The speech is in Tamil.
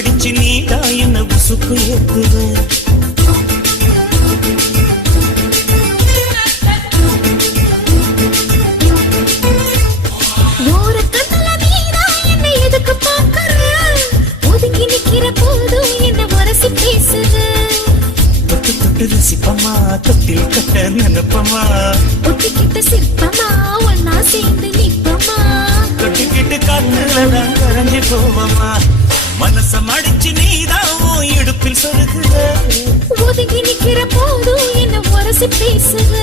அடிச்சு நீடா என்ன உசுப்பு ஏத்துவ சிப்பமா தொட்டில் கட்ட நினைப்பமா ஒட்டிக்கிட்ட சிற்பமா ஒன்னா சேர்ந்து நிப்பமா தொட்டிக்கிட்டு கண்ணுலதான் கரைஞ்சு போவமா மனச மடிச்சு நீதான் இடுப்பில் சொருகுற ஒதுங்கி நிக்கிற போதும் என்ன உரசி பேசுற